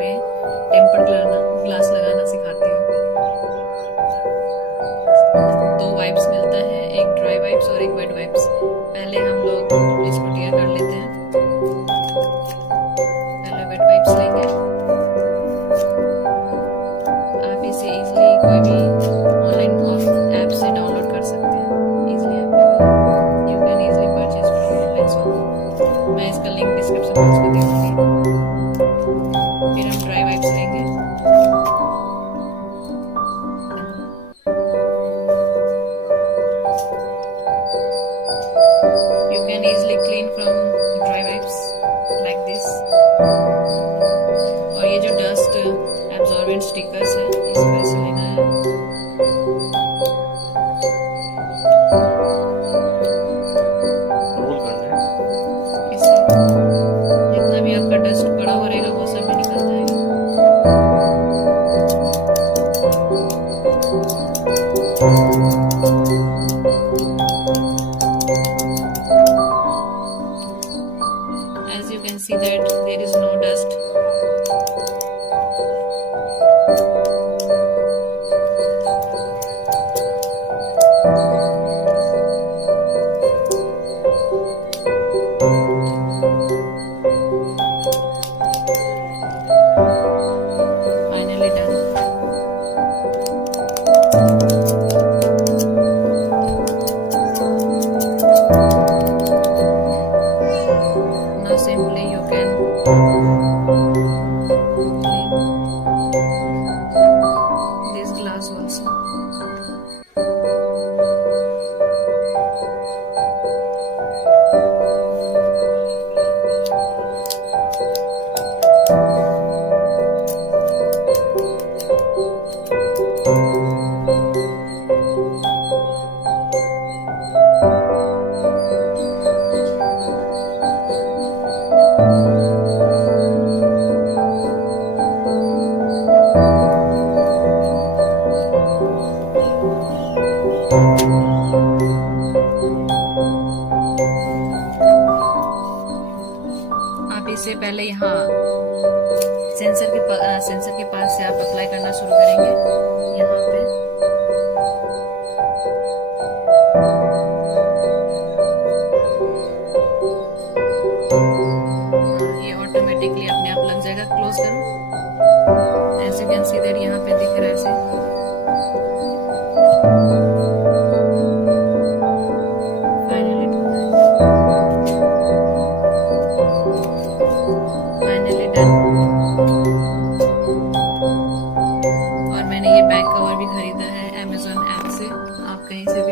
में tempered glass लगाना सिखाती हूँ। 2 वाइप्स मिलता है, एक ड्राई वाइप्स और एक वेट वाइप्स। पहले हम लोग इसको क्लियर कर लेते हैं। पहले वेट वाइप्स लेंगे। आप इसे इजीली कोई भी ऑनलाइन ऐप से डाउनलोड कर सकते हैं। Easily available, you can easily purchase from online shop. मैं इसका लिंक डिस्क्रिप्शन बॉक्स में दे दूँगी। फिर हम ड्राई वाइप्स लेंगे। You can easily clean from dry wipes like this। और ये जो डस्ट एब्जॉर्बेंट स्टिकर्स है इसको ऐसे लेना है। रोल करना है। इससे जितना भी आपका डस्ट पड़ा हुआ रहेगा वो सब भी निकल जाएगा। As you can see that there is no dust। Finally done। Now simply you can clean this glass also। आप इसे पहले यहाँ सेंसर के पास से आप अप्लाई करना शुरू करेंगे। यहाँ पे ये ऑटोमेटिकली अपने आप लग जाएगा। क्लोज करो। As you can see that यहाँ पे दिख रहा है ऐसे। Finally done. और मैंने ये बैक कवर भी खरीदा है Amazon ऐप से। आप कहीं से भी